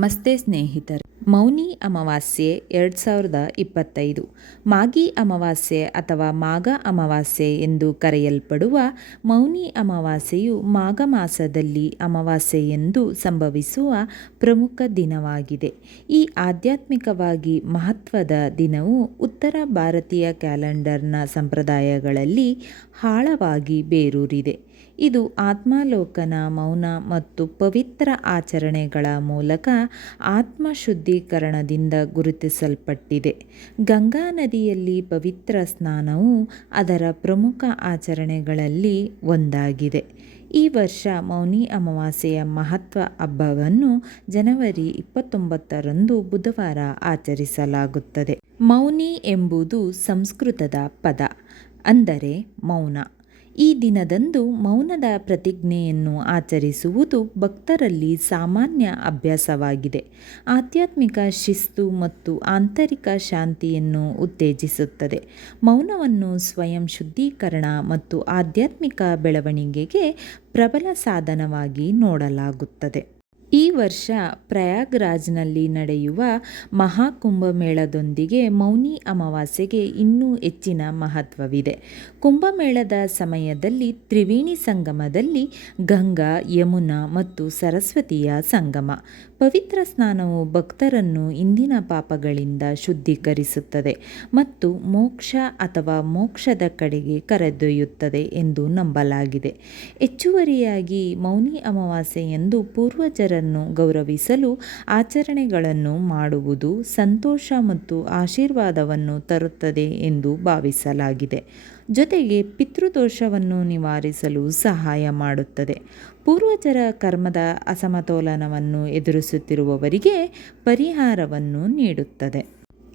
ನಮಸ್ತೆ ಸ್ನೇಹಿತರೆ. ಮೌನಿ ಅಮಾವಾಸ್ಯೆ ಎರಡು ಸಾವಿರದ ಇಪ್ಪತ್ತೈದು. ಮಾಗಿ ಅಮಾವಾಸ್ಯೆ ಅಥವಾ ಮಾಘ ಅಮಾವಾಸ್ಯೆ ಎಂದು ಕರೆಯಲ್ಪಡುವ ಮೌನಿ ಅಮಾವಾಸ್ಯೆಯು ಮಾಘ ಮಾಸದಲ್ಲಿ ಅಮಾವಾಸ್ಯೆ ಎಂದು ಸಂಭವಿಸುವ ಪ್ರಮುಖ ದಿನವಾಗಿದೆ. ಈ ಆಧ್ಯಾತ್ಮಿಕವಾಗಿ ಮಹತ್ವದ ದಿನವು ಉತ್ತರ ಭಾರತೀಯ ಕ್ಯಾಲೆಂಡರ್ನ ಸಂಪ್ರದಾಯಗಳಲ್ಲಿ ಆಳವಾಗಿ ಬೇರೂರಿದೆ. ಇದು ಆತ್ಮಾಲೋಕನ ಮೌನ ಮತ್ತು ಪವಿತ್ರ ಆಚರಣೆಗಳ ಮೂಲಕ ಆತ್ಮ ಶುದ್ಧೀಕರಣದಿಂದ ಗುರುತಿಸಲ್ಪಟ್ಟಿದೆ. ಗಂಗಾ ನದಿಯಲ್ಲಿ ಪವಿತ್ರ ಸ್ನಾನವು ಅದರ ಪ್ರಮುಖ ಆಚರಣೆಗಳಲ್ಲಿ ಒಂದಾಗಿದೆ. ಈ ವರ್ಷ ಮೌನಿ ಅಮಾವಾಸ್ಯೆಯ ಮಹತ್ವ ಹಬ್ಬವನ್ನು ಜನವರಿ ಇಪ್ಪತ್ತೊಂಬತ್ತರಂದು ಬುಧವಾರ ಆಚರಿಸಲಾಗುತ್ತದೆ. ಮೌನಿ ಎಂಬುದು ಸಂಸ್ಕೃತದ ಪದ, ಅಂದರೆ ಮೌನ. ಈ ದಿನದಂದು ಮೌನದ ಪ್ರತಿಜ್ಞೆಯನ್ನು ಆಚರಿಸುವುದು ಭಕ್ತರಲ್ಲಿ ಸಾಮಾನ್ಯ ಅಭ್ಯಾಸವಾಗಿದೆ. ಆಧ್ಯಾತ್ಮಿಕ ಶಿಸ್ತು ಮತ್ತು ಆಂತರಿಕ ಶಾಂತಿಯನ್ನು ಉತ್ತೇಜಿಸುತ್ತದೆ. ಮೌನವನ್ನು ಸ್ವಯಂ ಶುದ್ಧೀಕರಣ ಮತ್ತು ಆಧ್ಯಾತ್ಮಿಕ ಬೆಳವಣಿಗೆಗೆ ಪ್ರಬಲ ಸಾಧನವಾಗಿ ನೋಡಲಾಗುತ್ತದೆ. ಈ ವರ್ಷ ಪ್ರಯಾಗ್ರಾಜ್ನಲ್ಲಿ ನಡೆಯುವ ಮಹಾಕುಂಭಮೇಳದೊಂದಿಗೆ ಮೌನಿ ಅಮಾವಾಸ್ಯೆಗೆ ಇನ್ನೂ ಹೆಚ್ಚಿನ ಮಹತ್ವವಿದೆ. ಕುಂಭಮೇಳದ ಸಮಯದಲ್ಲಿ ತ್ರಿವೇಣಿ ಸಂಗಮದಲ್ಲಿ ಗಂಗಾ, ಯಮುನಾ ಮತ್ತು ಸರಸ್ವತಿಯ ಸಂಗಮ. ಪವಿತ್ರ ಸ್ನಾನವು ಭಕ್ತರನ್ನು ಇಂದಿನ ಪಾಪಗಳಿಂದ ಶುದ್ಧೀಕರಿಸುತ್ತದೆ ಮತ್ತು ಮೋಕ್ಷ ಅಥವಾ ಮೋಕ್ಷದ ಕಡೆಗೆ ಕರೆದೊಯ್ಯುತ್ತದೆ ಎಂದು ನಂಬಲಾಗಿದೆ. ಹೆಚ್ಚುವರಿಯಾಗಿ ಮೌನಿ ಅಮಾವಾಸ್ಯೆಯಂದು ಪೂರ್ವಜರನ್ನು ಗೌರವಿಸಲು ಆಚರಣೆಗಳನ್ನು ಮಾಡುವುದು ಸಂತೋಷ ಮತ್ತು ಆಶೀರ್ವಾದವನ್ನು ತರುತ್ತದೆ ಎಂದು ಭಾವಿಸಲಾಗಿದೆ. ಜೊತೆಗೆ ಪಿತೃದೋಷವನ್ನು ನಿವಾರಿಸಲು ಸಹಾಯ ಮಾಡುತ್ತದೆ. ಪೂರ್ವಜರ ಕರ್ಮದ ಅಸಮತೋಲನವನ್ನು ಎದುರಿಸುತ್ತಿರುವವರಿಗೆ ಪರಿಹಾರವನ್ನು ನೀಡುತ್ತದೆ.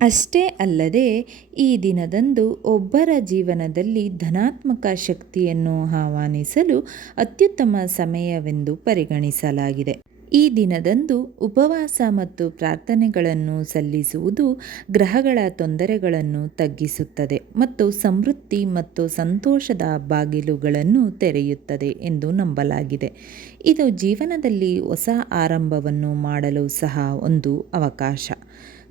ಅಷ್ಟೇ ಅಲ್ಲದೆ, ಈ ದಿನದಂದು ಒಬ್ಬರ ಜೀವನದಲ್ಲಿ ಧನಾತ್ಮಕ ಶಕ್ತಿಯನ್ನು ಆಹ್ವಾನಿಸಲು ಅತ್ಯುತ್ತಮ ಸಮಯವೆಂದು ಪರಿಗಣಿಸಲಾಗಿದೆ. ಈ ದಿನದಂದು ಉಪವಾಸ ಮತ್ತು ಪ್ರಾರ್ಥನೆಗಳನ್ನು ಸಲ್ಲಿಸುವುದು ಗ್ರಹಗಳ ತೊಂದರೆಗಳನ್ನು ತಗ್ಗಿಸುತ್ತದೆ ಮತ್ತು ಸಮೃದ್ಧಿ ಮತ್ತು ಸಂತೋಷದ ಬಾಗಿಲುಗಳನ್ನು ತೆರೆಯುತ್ತದೆ ಎಂದು ನಂಬಲಾಗಿದೆ. ಇದು ಜೀವನದಲ್ಲಿ ಹೊಸ ಆರಂಭವನ್ನು ಮಾಡಲು ಸಹ ಒಂದು ಅವಕಾಶ.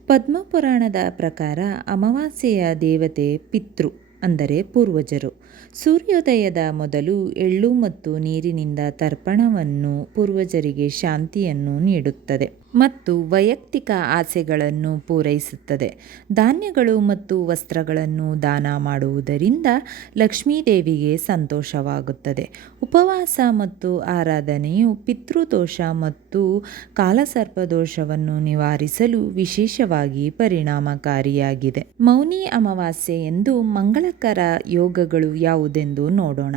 ಪದ್ಮಪುರಾಣದ ಪ್ರಕಾರ ಅಮಾವಾಸ್ಯೆಯ ದೇವತೆ ಪಿತೃ. ಅಂದರೆ ಪೂರ್ವಜರು. ಸೂರ್ಯೋದಯದ ಮೊದಲು ಎಳ್ಳು ಮತ್ತು ನೀರಿನಿಂದ ತರ್ಪಣವನ್ನು ಪೂರ್ವಜರಿಗೆ ಶಾಂತಿಯನ್ನು ನೀಡುತ್ತದೆ. ಮತ್ತು ವೈಯಕ್ತಿಕ ಆಸೆಗಳನ್ನು ಪೂರೈಸುತ್ತದೆ. ಧಾನ್ಯಗಳು ಮತ್ತು ವಸ್ತ್ರಗಳನ್ನು ದಾನ ಮಾಡುವುದರಿಂದ ಲಕ್ಷ್ಮೀದೇವಿಗೆ ಸಂತೋಷವಾಗುತ್ತದೆ. ಉಪವಾಸ ಮತ್ತು ಆರಾಧನೆಯು ಪಿತೃದೋಷ ಮತ್ತು ಕಾಲಸರ್ಪದೋಷವನ್ನು ನಿವಾರಿಸಲು ವಿಶೇಷವಾಗಿ ಪರಿಣಾಮಕಾರಿಯಾಗಿದೆ. ಮೌನಿ ಅಮಾವಾಸ್ಯೆ ಎಂದು ಮಂಗಳಕರ ಯೋಗಗಳು ಯಾವುದೆಂದು ನೋಡೋಣ.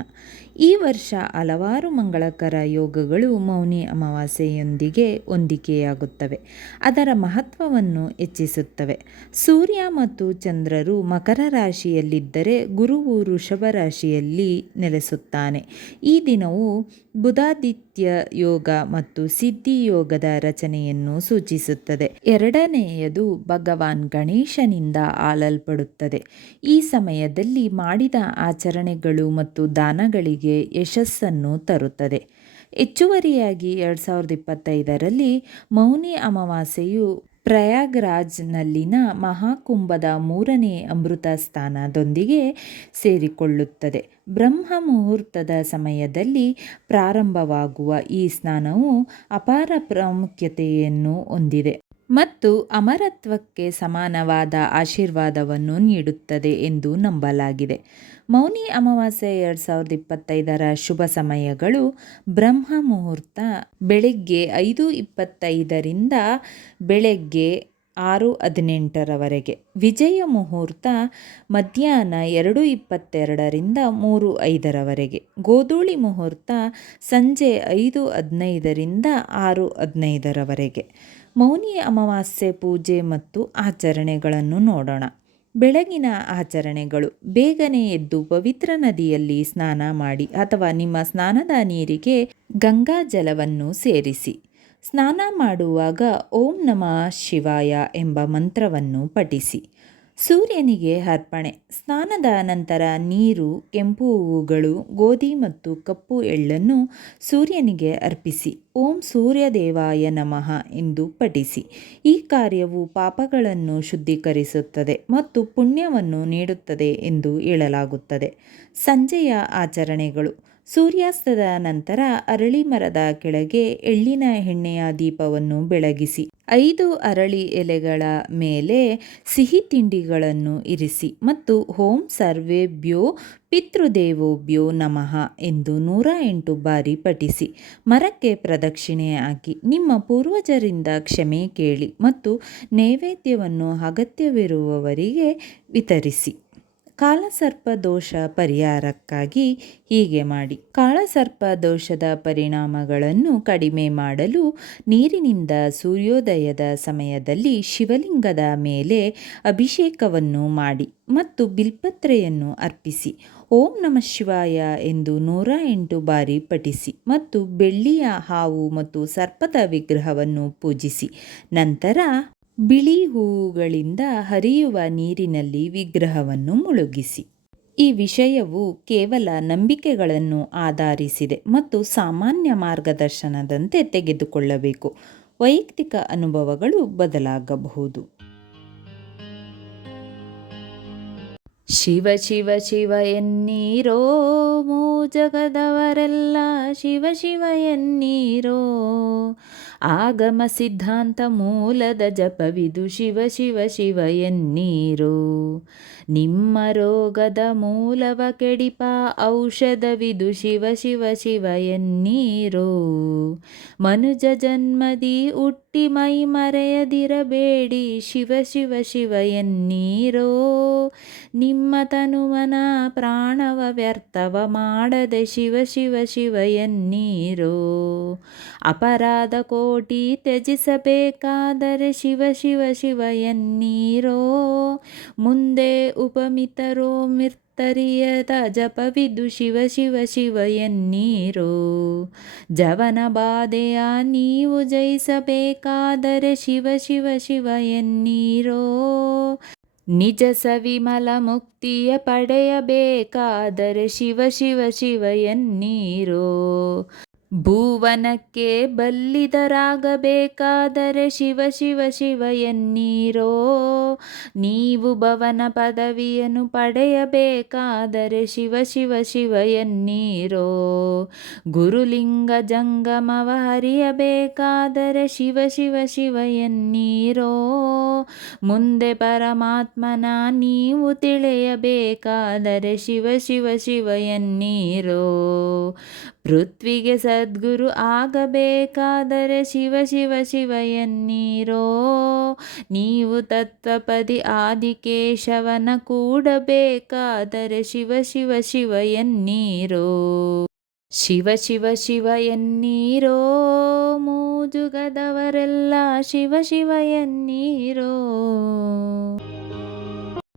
ಈ ವರ್ಷ ಹಲವಾರು ಮಂಗಳಕರ ಯೋಗಗಳು ಮೌನಿ ಅಮಾವಾಸ್ಯೆಯೊಂದಿಗೆ ಹೊಂದಿಕೆಯಾಗುತ್ತವೆ. ಅದರ ಮಹತ್ವವನ್ನು ಹೆಚ್ಚಿಸುತ್ತವೆ. ಸೂರ್ಯ ಮತ್ತು ಚಂದ್ರರು ಮಕರ ರಾಶಿಯಲ್ಲಿದ್ದರೆ ಗುರುವು ವೃಷಭ ರಾಶಿಯಲ್ಲಿ ನೆಲೆಸುತ್ತಾನೆ. ಈ ದಿನವು ಬುಧಾದಿತ್ಯ ಯೋಗ ಮತ್ತು ಸಿದ್ಧಿ ಯೋಗದ ರಚನೆಯನ್ನು ಸೂಚಿಸುತ್ತದೆ. ಎರಡನೆಯದು ಭಗವಾನ್ ಗಣೇಶನಿಂದ ಆಳಲ್ಪಡುತ್ತದೆ. ಈ ಸಮಯದಲ್ಲಿ ಮಾಡಿದ ಆಚರಣೆಗಳು ಮತ್ತು ದಾನಗಳಿಗೆ ಯಶಸ್ಸನ್ನು ತರುತ್ತದೆ. ಹೆಚ್ಚುವರಿಯಾಗಿ ಎರಡು ಸಾವಿರದ ಇಪ್ಪತ್ತೈದರಲ್ಲಿ ಮೌನಿ ಅಮಾವಾಸ್ಯೆಯು ಪ್ರಯಾಗ್ರಾಜ್ನಲ್ಲಿನ ಮಹಾಕುಂಭದ ಮೂರನೇ ಅಮೃತ ಸ್ಥಾನದೊಂದಿಗೆ ಸೇರಿಕೊಳ್ಳುತ್ತದೆ. ಬ್ರಹ್ಮ ಮುಹೂರ್ತದ ಸಮಯದಲ್ಲಿ ಪ್ರಾರಂಭವಾಗುವ ಈ ಸ್ನಾನವು ಅಪಾರ ಪ್ರಾಮುಖ್ಯತೆಯನ್ನು ಹೊಂದಿದೆ. ಮತ್ತು ಅಮರತ್ವಕ್ಕೆ ಸಮಾನವಾದ ಆಶೀರ್ವಾದವನ್ನು ನೀಡುತ್ತದೆ ಎಂದು ನಂಬಲಾಗಿದೆ. ಮೌನಿ ಅಮಾವಾಸ್ಯೆ ಎರಡು ಸಾವಿರದ ಇಪ್ಪತ್ತೈದರ ಶುಭ ಸಮಯಗಳು ಬ್ರಹ್ಮ ಮುಹೂರ್ತ ಬೆಳಗ್ಗೆ ಐದು ಇಪ್ಪತ್ತೈದರಿಂದ ಬೆಳಗ್ಗೆ ಆರು ಹದಿನೆಂಟರವರೆಗೆ. ವಿಜಯ ಮುಹೂರ್ತ ಮಧ್ಯಾಹ್ನ ಎರಡು ಇಪ್ಪತ್ತೆರಡರಿಂದ ಮೂರು ಐದರವರೆಗೆ. ಗೋಧೂಳಿ ಮುಹೂರ್ತ ಸಂಜೆ ಐದು ಹದಿನೈದರಿಂದ ಆರು ಹದಿನೈದರವರೆಗೆ. ಮೌನಿ ಅಮಾವಾಸ್ಯೆ ಪೂಜೆ ಮತ್ತು ಆಚರಣೆಗಳನ್ನು ನೋಡೋಣ. ಬೆಳಗಿನ ಆಚರಣೆಗಳು. ಬೇಗನೆ ಎದ್ದು ಪವಿತ್ರ ನದಿಯಲ್ಲಿ ಸ್ನಾನ ಮಾಡಿ ಅಥವಾ ನಿಮ್ಮ ಸ್ನಾನದ ನೀರಿಗೆ ಗಂಗಾ ಜಲವನ್ನು ಸೇರಿಸಿ. ಸ್ನಾನ ಮಾಡುವಾಗ ಓಂ ನಮಃ ಶಿವಾಯ ಎಂಬ ಮಂತ್ರವನ್ನು ಪಠಿಸಿ. ಸೂರ್ಯನಿಗೆ ಅರ್ಪಣೆ. ಸ್ನಾನದ ನಂತರ ನೀರು, ಕೆಂಪು ಹೂವುಗಳು, ಗೋಧಿ ಮತ್ತು ಕಪ್ಪು ಎಳ್ಳನ್ನು ಸೂರ್ಯನಿಗೆ ಅರ್ಪಿಸಿ. ಓಂ ಸೂರ್ಯದೇವಾಯ ನಮಃ ಎಂದು ಪಠಿಸಿ. ಈ ಕಾರ್ಯವು ಪಾಪಗಳನ್ನು ಶುದ್ಧೀಕರಿಸುತ್ತದೆ ಮತ್ತು ಪುಣ್ಯವನ್ನು ನೀಡುತ್ತದೆ ಎಂದು ಹೇಳಲಾಗುತ್ತದೆ. ಸಂಜೆಯ ಆಚರಣೆಗಳು. ಸೂರ್ಯಾಸ್ತದ ನಂತರ ಅರಳಿ ಮರದ ಕೆಳಗೆ ಎಳ್ಳಿನ ಎಣ್ಣೆಯ ದೀಪವನ್ನು ಬೆಳಗಿಸಿ, ಐದು ಅರಳಿ ಎಲೆಗಳ ಮೇಲೆ ಸಿಹಿ ತಿಂಡಿಗಳನ್ನು ಇರಿಸಿ ಮತ್ತು ಹೋಂ ಸರ್ವೇಭ್ಯೋ ಪಿತೃದೇವೋಭ್ಯೋ ನಮಃ ಎಂದು ನೂರ ಎಂಟು ಬಾರಿ ಪಠಿಸಿ, ಮರಕ್ಕೆ ಪ್ರದಕ್ಷಿಣೆ ಹಾಕಿ, ನಿಮ್ಮ ಪೂರ್ವಜರಿಂದ ಕ್ಷಮೆ ಕೇಳಿ ಮತ್ತು ನೈವೇದ್ಯವನ್ನು ಅಗತ್ಯವಿರುವವರಿಗೆ ವಿತರಿಸಿ. ಕಾಲಸರ್ಪ ದೋಷ ಪರಿಹಾರಕ್ಕಾಗಿ ಹೀಗೆ ಮಾಡಿ. ಕಾಳಸರ್ಪ ದೋಷದ ಪರಿಣಾಮಗಳನ್ನು ಕಡಿಮೆ ಮಾಡಲು ನೀರಿನಿಂದ ಸೂರ್ಯೋದಯದ ಸಮಯದಲ್ಲಿ ಶಿವಲಿಂಗದ ಮೇಲೆ ಅಭಿಷೇಕವನ್ನು ಮಾಡಿ ಮತ್ತು ಬಿಲ್ಪತ್ರೆಯನ್ನು ಅರ್ಪಿಸಿ. ಓಂ ನಮಃ ಶಿವಾಯ ಎಂದು ನೂರ ಎಂಟು ಬಾರಿ ಪಠಿಸಿ ಮತ್ತು ಬೆಳ್ಳಿಯ ಹಾವು ಮತ್ತು ಸರ್ಪದ ವಿಗ್ರಹವನ್ನು ಪೂಜಿಸಿ. ನಂತರ ಬಿಳಿ ಹೂವುಗಳಿಂದ ಹರಿಯುವ ನೀರಿನಲ್ಲಿ ವಿಗ್ರಹವನ್ನು ಮುಳುಗಿಸಿ. ಈ ವಿಷಯವು ಕೇವಲ ನಂಬಿಕೆಗಳನ್ನು ಆಧರಿಸಿದೆ ಮತ್ತು ಸಾಮಾನ್ಯ ಮಾರ್ಗದರ್ಶನದಂತೆ ತೆಗೆದುಕೊಳ್ಳಬೇಕು. ವೈಯಕ್ತಿಕ ಅನುಭವಗಳು ಬದಲಾಗಬಹುದು. ಶಿವ ಶಿವ ಶಿವ ಎನ್ನೀರೋ ಮೂ ಜಗದವರೆಲ್ಲ ಶಿವ ಶಿವ ಎನ್ನೀರೋ ಆಗಮ ಸಿದ್ಧಾಂತ ಮೂಲದ ಜಪವಿದು ಶಿವ ಶಿವ ಶಿವ ಎನ್ನೀರೋ ನಿಮ್ಮ ರೋಗದ ಮೂಲವ ಕೆಡಿಪ ಔಷಧವಿದು ಶಿವ ಶಿವ ಶಿವ ಎನ್ನೀರೋ. ಮನುಜ ಜನ್ಮದಿ ಹುಟ್ಟಿ ಮೈ ಮರೆಯದಿರಬೇಡಿ ಶಿವ ಶಿವ ಶಿವ ಎನ್ನೀರೋ. ನಿಮ್ಮ ತನುವನ ಪ್ರಾಣವ ವ್ಯರ್ಥವ ಮಾಡದೆ ಶಿವ ಶಿವ ಶಿವ ಎನ್ನೀರೋ. ಅಪರಾಧ ಕೋಟಿ ತ್ಯಜಿಸಬೇಕಾದರೆ ಶಿವ ಶಿವ ಶಿವ ಎನ್ನೀರೋ. ಮುಂದೆ ಉಪಮಿತರೋ ಮಿರ್ತರಿಯದ ಜಪವಿದು ಶಿವ ಶಿವ ಶಿವ ಎನ್ನೀರೋ. ಜವನ ಬಾಧೆಯ ನೀವು ಜಯಿಸಬೇಕಾದರೆ ಶಿವ ಶಿವ ಶಿವ ಎನ್ನೀರೋ. ನಿಜ ಸವಿಮಲ ಮುಕ್ತಿಯ ಪಡೆಯಬೇಕಾದರೆ ಶಿವ ಶಿವ ಶಿವ ಎನ್ನೀರೋ. ಭುವನಕ್ಕೆ ಬಲ್ಲಿದರಾಗಬೇಕಾದರೆ ಶಿವ ಶಿವ ಶಿವ ಎನ್ನೀರೋ. ನೀವು ಭವನ ಪದವಿಯನ್ನು ಪಡೆಯಬೇಕಾದರೆ ಶಿವ ಶಿವ ಶಿವ ಎನ್ನೀರೋ. ಗುರುಲಿಂಗ ಜಂಗಮವ ಹರಿಯಬೇಕಾದರೆ ಶಿವ ಶಿವ ಶಿವ ಎನ್ನೀರೋ. ಮುಂದೆ ಪರಮಾತ್ಮನ ನೀವು ತಿಳಿಯಬೇಕಾದರೆ ಶಿವ ಶಿವ ಶಿವ ಎನ್ನೀರೋ. ಪೃಥ್ವಿಗೆ ಸದ್ಗುರು ಆಗಬೇಕಾದರೆ ಶಿವ ಶಿವ ಶಿವ ಎನ್ನೀರೋ ನೀವು ತತ್ವಪದಿ ಆದಿಕೇಶವನ ಕೂಡಬೇಕಾದರೆ ಶಿವ ಶಿವ ಶಿವ ಎನ್ನೀರೋ ಶಿವ ಶಿವ ಶಿವ ಎನ್ನೀರೋ ಮೂಜುಗದವರೆಲ್ಲ ಶಿವ ಶಿವ ಎನ್ನೀರೋ